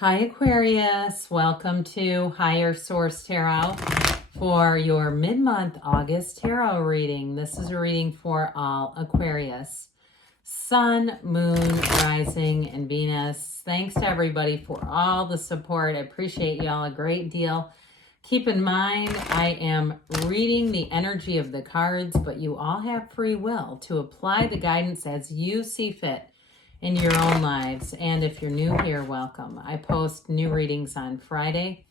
Hi Aquarius, welcome to Higher Source Tarot for your mid-month August tarot reading. This is a reading for all Aquarius. Sun, Moon, Rising, and Venus. Thanks to everybody for all the support. I appreciate y'all a great deal. Keep in mind, I am reading the energy of the cards, but you all have free will to apply the guidance as you see fit in your own lives. And if you're new here, welcome. I post new readings on Friday,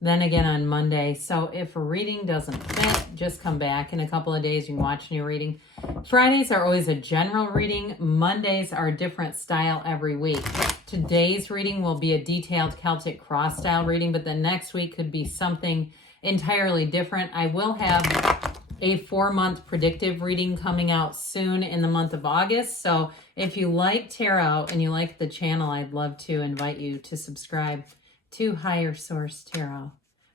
then again on Monday. So if a reading doesn't fit, just come back in a couple of days. You can watch a new reading. Fridays are always a general reading. Mondays are a different style every week. Today's reading will be a detailed Celtic cross style reading, but the next week could be something entirely different. I will have a 4-month predictive reading coming out soon in the month of August. So if you like tarot and you like the channel, I'd love to invite you to subscribe to Higher Source Tarot.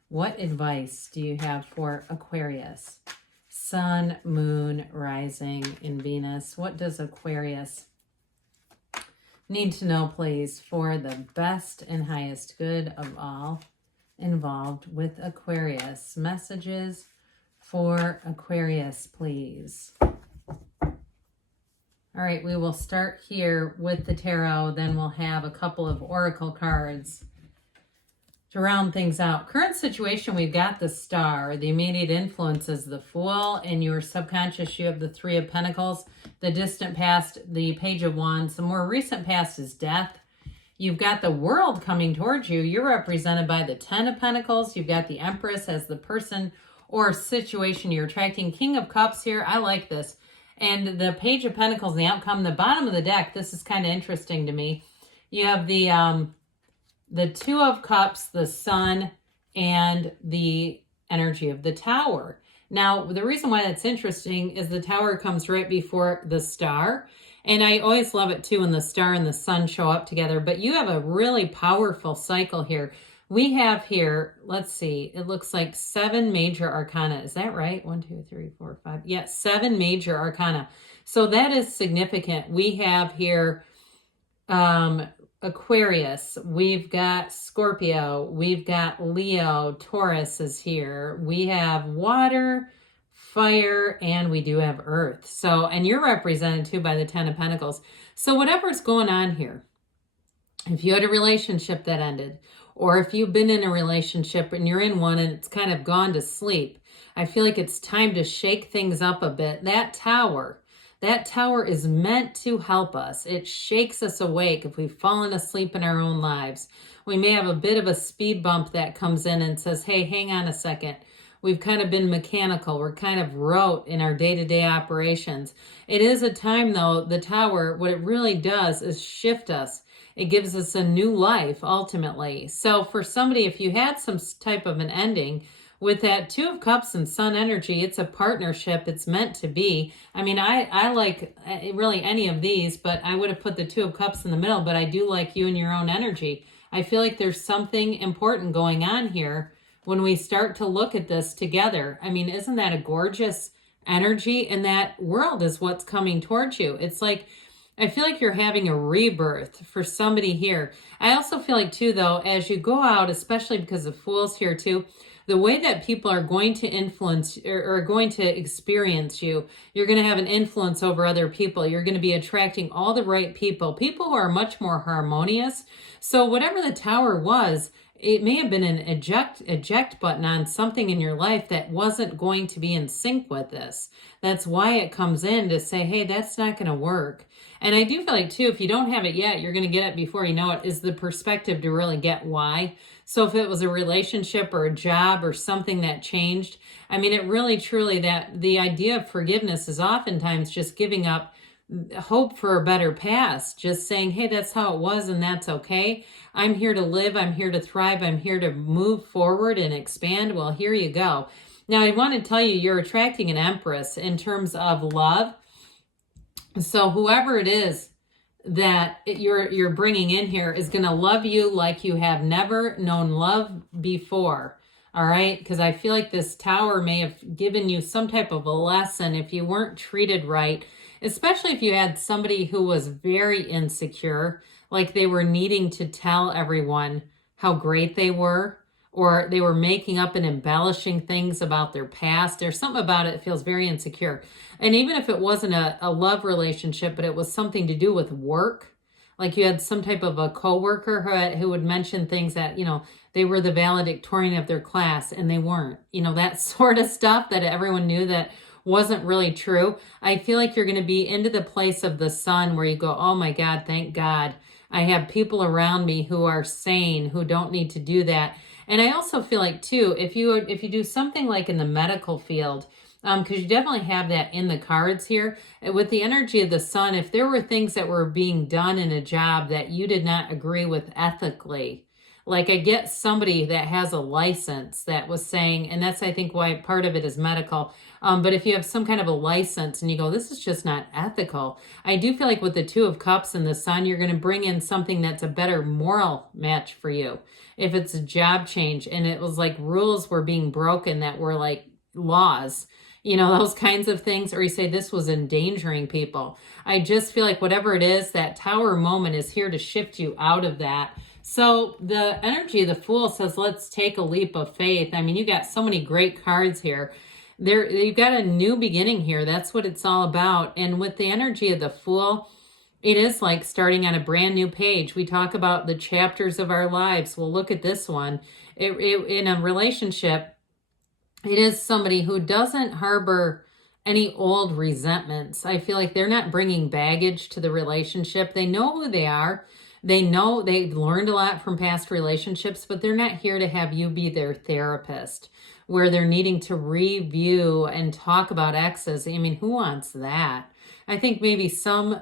What advice do you have for Aquarius? Sun, Moon, Rising, and Venus. What does Aquarius need to know, please, for the best and highest good of all involved with Aquarius? Messages for Aquarius, please. All right, we will start here with the tarot, then we'll have a couple of oracle cards to round things out. Current situation, we've got the Star. The immediate influence is the Fool. In your subconscious, you have the Three of Pentacles. The distant past, the Page of Wands. The more recent past is Death. You've got the World coming towards you. You're represented by the Ten of Pentacles. You've got the Empress as the person or situation you're attracting. King of Cups here. I like this. And the Page of Pentacles, the outcome, the bottom of the deck, this is kind of interesting to me. You have the Two of Cups, the Sun, and the energy of the Tower. Now, the reason why that's interesting is the Tower comes right before the Star. And I always love it too when the Star and the Sun show up together. But you have a really powerful cycle here. We have here, let's see, it looks like 7 major arcana. Is that right? 1, 2, 3, 4, 5. Yeah, 7 major arcana. So that is significant. We have here Aquarius. We've got Scorpio. We've got Leo. Taurus is here. We have water, fire, and we do have earth. So, and you're represented too by the Ten of Pentacles. So whatever's going on here, if you had a relationship that ended, or if you've been in a relationship and you're in one and it's kind of gone to sleep, I feel like it's time to shake things up a bit. That tower is meant to help us. It shakes us awake if we've fallen asleep in our own lives. We may have a bit of a speed bump that comes in and says, hey, hang on a second. We've kind of been mechanical. We're kind of rote in our day-to-day operations. It is a time, though, the tower, what it really does is shift us. It gives us a new life, ultimately. So for somebody, if you had some type of an ending with that Two of Cups and Sun energy, it's a partnership. It's meant to be. I mean, I like really any of these, but I would have put the Two of Cups in the middle, but I do like you and your own energy. I feel like there's something important going on here when we start to look at this together. I mean, isn't that a gorgeous energy? And that world is what's coming towards you. It's like, I feel like you're having a rebirth for somebody here. I also feel like too, though, as you go out, especially because of Fools here too, the way that people are going to influence or going to experience you, you're going to have an influence over other people. You're going to be attracting all the right people who are much more harmonious. So whatever the Tower was, it may have been an eject button on something in your life that wasn't going to be in sync with this. That's why it comes in to say, hey, that's not going to work. And I do feel like, too, if you don't have it yet, you're going to get it before you know it, is the perspective to really get why. So if it was a relationship or a job or something that changed, I mean, it really, truly, that the idea of forgiveness is oftentimes just giving up hope for a better past, just saying, hey, that's how it was and that's okay. I'm here to live. I'm here to thrive. I'm here to move forward and expand. Well, here you go. Now, I want to tell you, you're attracting an Empress in terms of love. So whoever it is that you're bringing in here is going to love you like you have never known love before. All right? Because I feel like this Tower may have given you some type of a lesson if you weren't treated right, especially if you had somebody who was very insecure. like they were needing to tell everyone how great they were, or they were making up and embellishing things about their past. There's something about it that feels very insecure. And even if it wasn't a love relationship, but it was something to do with work, like you had some type of a coworker who would mention things that, they were the valedictorian of their class and they weren't, that sort of stuff that everyone knew that wasn't really true. I feel like you're going to be into the place of the sun where you go, oh my God, thank God. I have people around me who are sane, who don't need to do that. And I also feel like too, if you do something like in the medical field, because you definitely have that in the cards here, with the energy of the sun, if there were things that were being done in a job that you did not agree with ethically, like I get somebody that has a license that was saying, and that's I think why part of it is medical, but if you have some kind of a license and you go, this is just not ethical, I do feel like with the Two of Cups and the sun, you're going to bring in something that's a better moral match for you. If it's a job change and it was like rules were being broken that were like laws, those kinds of things, or you say this was endangering people. I just feel like whatever it is, that Tower moment is here to shift you out of that. So the energy of the Fool says, let's take a leap of faith. I mean, you got so many great cards here. You've got a new beginning here. That's what it's all about. And with the energy of the Fool, it is like starting on a brand new page. We talk about the chapters of our lives. Well, look at this one. In a relationship, it is somebody who doesn't harbor any old resentments. I feel like they're not bringing baggage to the relationship. They know who they are. They know they've learned a lot from past relationships, but they're not here to have you be their therapist where they're needing to review and talk about exes. I mean, who wants that? I think maybe some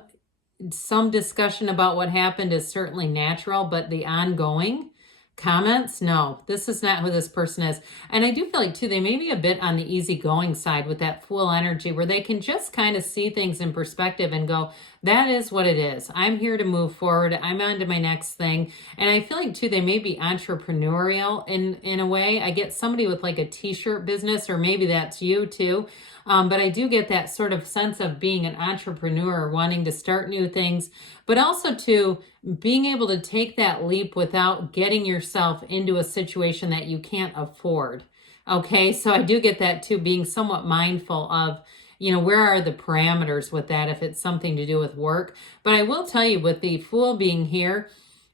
discussion about what happened is certainly natural, but the ongoing comments, no, this is not who this person is. And I do feel like too, they may be a bit on the easygoing side with that Fool energy where they can just kind of see things in perspective and go, that is what it is. I'm here to move forward. I'm on to my next thing. And I feel like too, they may be entrepreneurial in a way. I get somebody with like a t-shirt business, or maybe that's you too. But I do get that sort of sense of being an entrepreneur, wanting to start new things, but also to being able to take that leap without getting yourself into a situation that you can't afford. Okay, so I do get that too, being somewhat mindful of, where are the parameters with that if it's something to do with work. But I will tell you, with the Fool being here,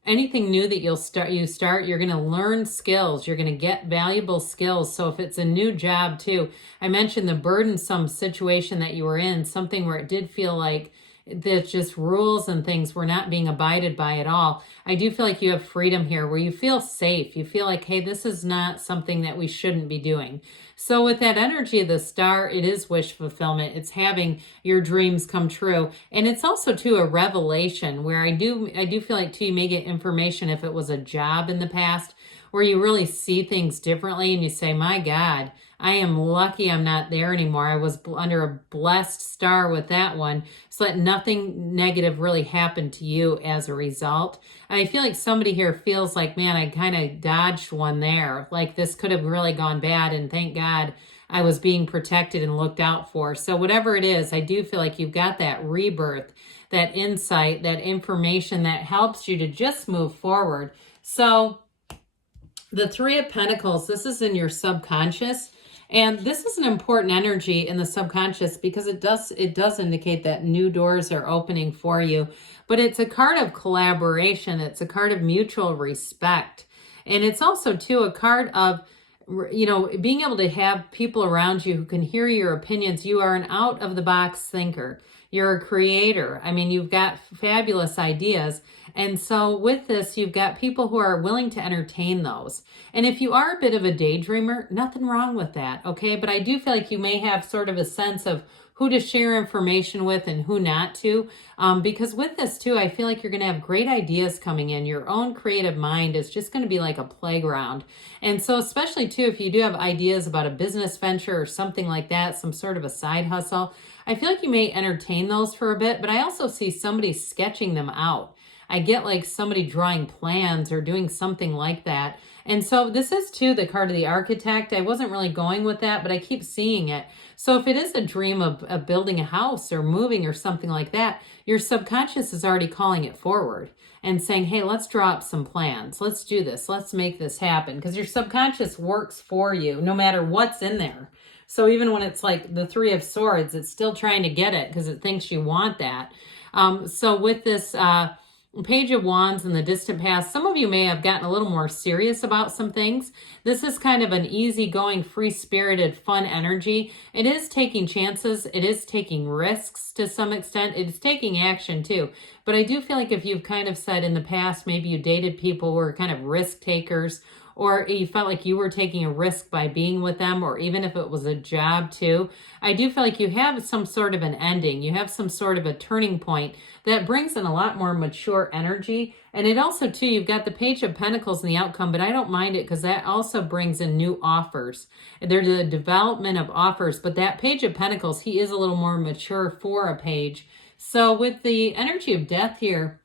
anything new that you start, you're going to learn skills. You're going to get valuable skills. So if it's a new job too, I mentioned the burdensome situation that you were in, something where it did feel like that just rules and things were not being abided by at all. I do feel like you have freedom here where you feel safe. You feel like, hey, this is not something that we shouldn't be doing. So with that energy of the Star, it is wish fulfillment. It's having your dreams come true. And it's also too a revelation where I do feel like too, you may get information if it was a job in the past where you really see things differently and you say, my God, I am lucky I'm not there anymore. I was under a blessed star with that one, so that nothing negative really happened to you as a result. And I feel like somebody here feels like, man, I kind of dodged one there. Like this could have really gone bad, and thank God I was being protected and looked out for. So whatever it is, I do feel like you've got that rebirth, that insight, that information that helps you to just move forward. So the Three of Pentacles, this is in your subconscious. And this is an important energy in the subconscious because it does indicate that new doors are opening for you. But it's a card of collaboration. It's a card of mutual respect. And it's also, too, a card of, being able to have people around you who can hear your opinions. You are an out-of-the-box thinker. You're a creator. I mean, you've got fabulous ideas. And so with this, you've got people who are willing to entertain those. And if you are a bit of a daydreamer, nothing wrong with that, okay? But I do feel like you may have sort of a sense of who to share information with and who not to. Because with this too, I feel like you're going to have great ideas coming in. Your own creative mind is just going to be like a playground. And so especially too, if you do have ideas about a business venture or something like that, some sort of a side hustle, I feel like you may entertain those for a bit, but I also see somebody sketching them out. I get like somebody drawing plans or doing something like that. And so this is too the card of the architect. I wasn't really going with that, but I keep seeing it. So if it is a dream of building a house or moving or something like that, your subconscious is already calling it forward and saying, hey, let's draw up some plans. Let's do this. Let's make this happen. Because your subconscious works for you no matter what's in there. So even when it's like the Three of Swords, it's still trying to get it because it thinks you want that. So with this Page of Wands in the distant past, some of you may have gotten a little more serious about some things. This is kind of an easygoing, free-spirited, fun energy. It is taking chances. It is taking risks to some extent. It is taking action too. But I do feel like if you've kind of said in the past, maybe you dated people who were kind of risk takers, or you felt like you were taking a risk by being with them, or even if it was a job too, I do feel like you have some sort of an ending. You have some sort of a turning point that brings in a lot more mature energy. And it also too, you've got the Page of Pentacles in the outcome, but I don't mind it because that also brings in new offers. There's a development of offers, but that Page of Pentacles, he is a little more mature for a page. So with the energy of death here,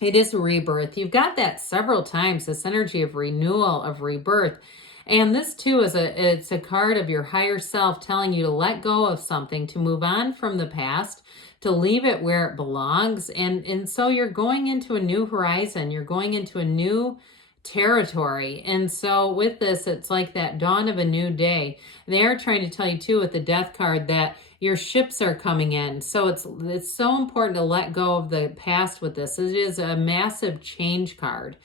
it is rebirth. You've got that several times, this energy of renewal, of rebirth. And this too is it's a card of your higher self telling you to let go of something, to move on from the past, to leave it where it belongs. And so you're going into a new horizon. You're going into a new territory. And so with this, it's like that dawn of a new day. They are trying to tell you too with the death card that your ships are coming in. So it's so important to let go of the past with this. It is a massive change card.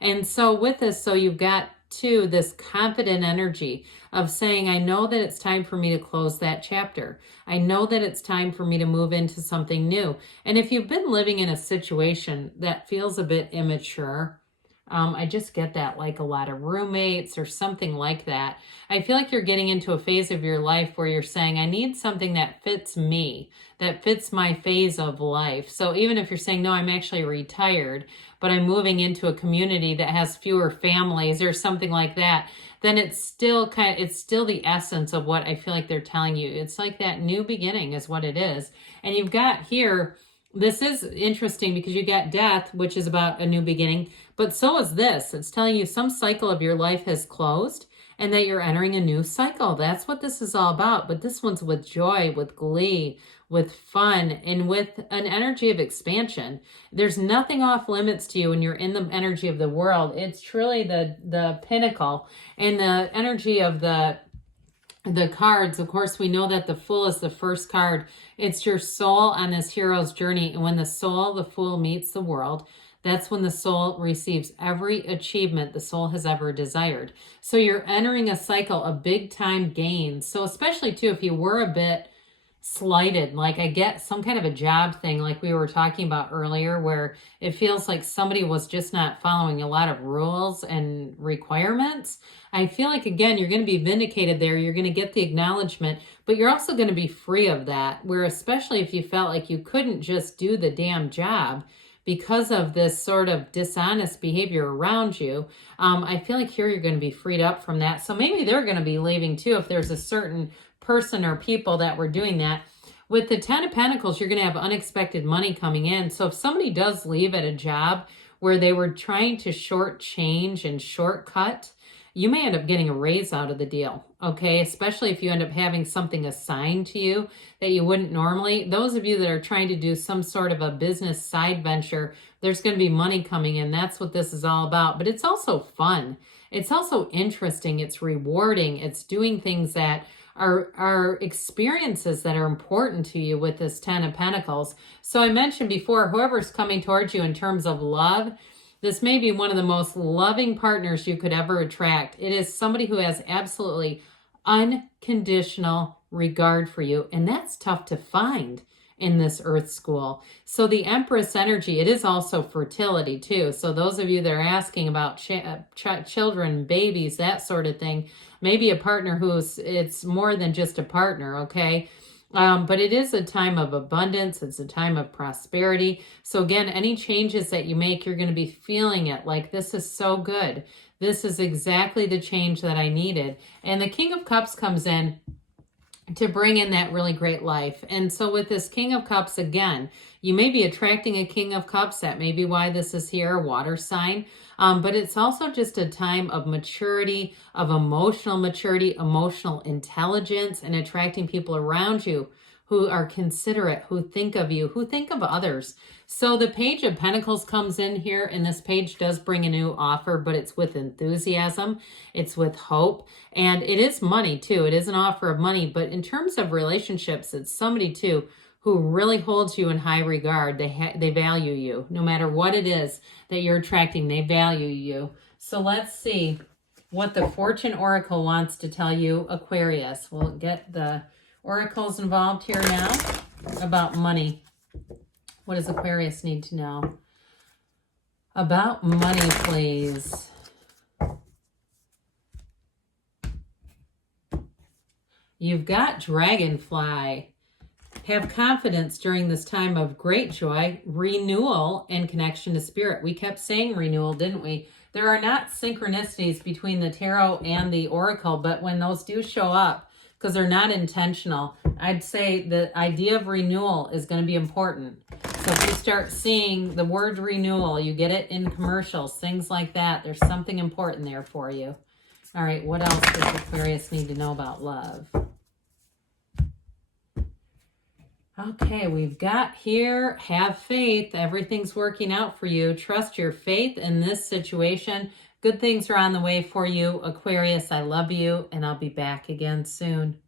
And so with this, so you've got too this confident energy of saying, I know that it's time for me to close that chapter. I know that it's time for me to move into something new. And if you've been living in a situation that feels a bit immature, I just get that, like a lot of roommates or something like that. I feel like you're getting into a phase of your life where you're saying, I need something that fits me, that fits my phase of life. So even if you're saying, no, I'm actually retired, but I'm moving into a community that has fewer families or something like that, then it's still the essence of what I feel like they're telling you. It's like that new beginning is what it is. And you've got here, this is interesting because you got death, which is about a new beginning, but so is this. It's telling you some cycle of your life has closed and that you're entering a new cycle. That's what this is all about. But this one's with joy, with glee, with fun, and with an energy of expansion. There's nothing off limits to you when you're in the energy of the world. It's truly the pinnacle, and the energy of the cards. Of course, we know that the Fool is the first card. It's your soul on this hero's journey. And when the Fool meets the world, that's when the soul receives every achievement the soul has ever desired. So you're entering a cycle of big time gains. So especially too, if you were a bit slighted, like I get some kind of a job thing like we were talking about earlier, where it feels like somebody was just not following a lot of rules and requirements. I feel like, again, you're going to be vindicated there. You're going to get the acknowledgement, but you're also going to be free of that, where especially if you felt like you couldn't just do the damn job because of this sort of dishonest behavior around you, I feel like here you're going to be freed up from that. So maybe they're going to be leaving too if there's a certain person or people that were doing that. With the Ten of Pentacles, you're going to have unexpected money coming in. So if somebody does leave at a job where they were trying to shortchange and shortcut, you may end up getting a raise out of the deal, okay? Especially if you end up having something assigned to you that you wouldn't normally. Those of you that are trying to do some sort of a business side venture, there's going to be money coming in. That's what this is all about. But it's also fun. It's also interesting. It's rewarding. It's doing things that are experiences that are important to you with this Ten of Pentacles. So I mentioned before, whoever's coming towards you in terms of love, this may be one of the most loving partners you could ever attract. It is somebody who has absolutely unconditional regard for you, and that's tough to find in this Earth school. So the Empress energy, it is also fertility too. So those of you that are asking about children, babies, that sort of thing, maybe a partner it's more than just a partner, okay? But it is a time of abundance. It's a time of prosperity. So again, any changes that you make, you're going to be feeling it like, this is so good. This is exactly the change that I needed. And the King of Cups comes in. to bring in that really great life. And so with this King of Cups, again, you may be attracting a King of Cups. That may be why this is here, water sign. But it's also just a time of maturity, of emotional maturity, emotional intelligence, and attracting people around you who are considerate, who think of you, who think of others. So the Page of Pentacles comes in here, and this page does bring a new offer, but it's with enthusiasm, it's with hope, and it is money too. It is an offer of money, but in terms of relationships, it's somebody too who really holds you in high regard. They value you. No matter what it is that you're attracting, they value you. So let's see what the Fortune Oracle wants to tell you, Aquarius. We'll get the oracles involved here now about money. What does Aquarius need to know about money, please? You've got Dragonfly. Have confidence during this time of great joy, renewal, and connection to spirit. We kept saying renewal, didn't we? There are not synchronicities between the tarot and the oracle, but when those do show up, because they're not intentional, I'd say the idea of renewal is going to be important. So if you start seeing the word renewal, you get it in commercials, things like that, there's something important there for you. All right, what else does Aquarius need to know about love? Okay, we've got here, have faith. Everything's working out for you. Trust your faith in this situation. Good things are on the way for you. Aquarius, I love you, and I'll be back again soon.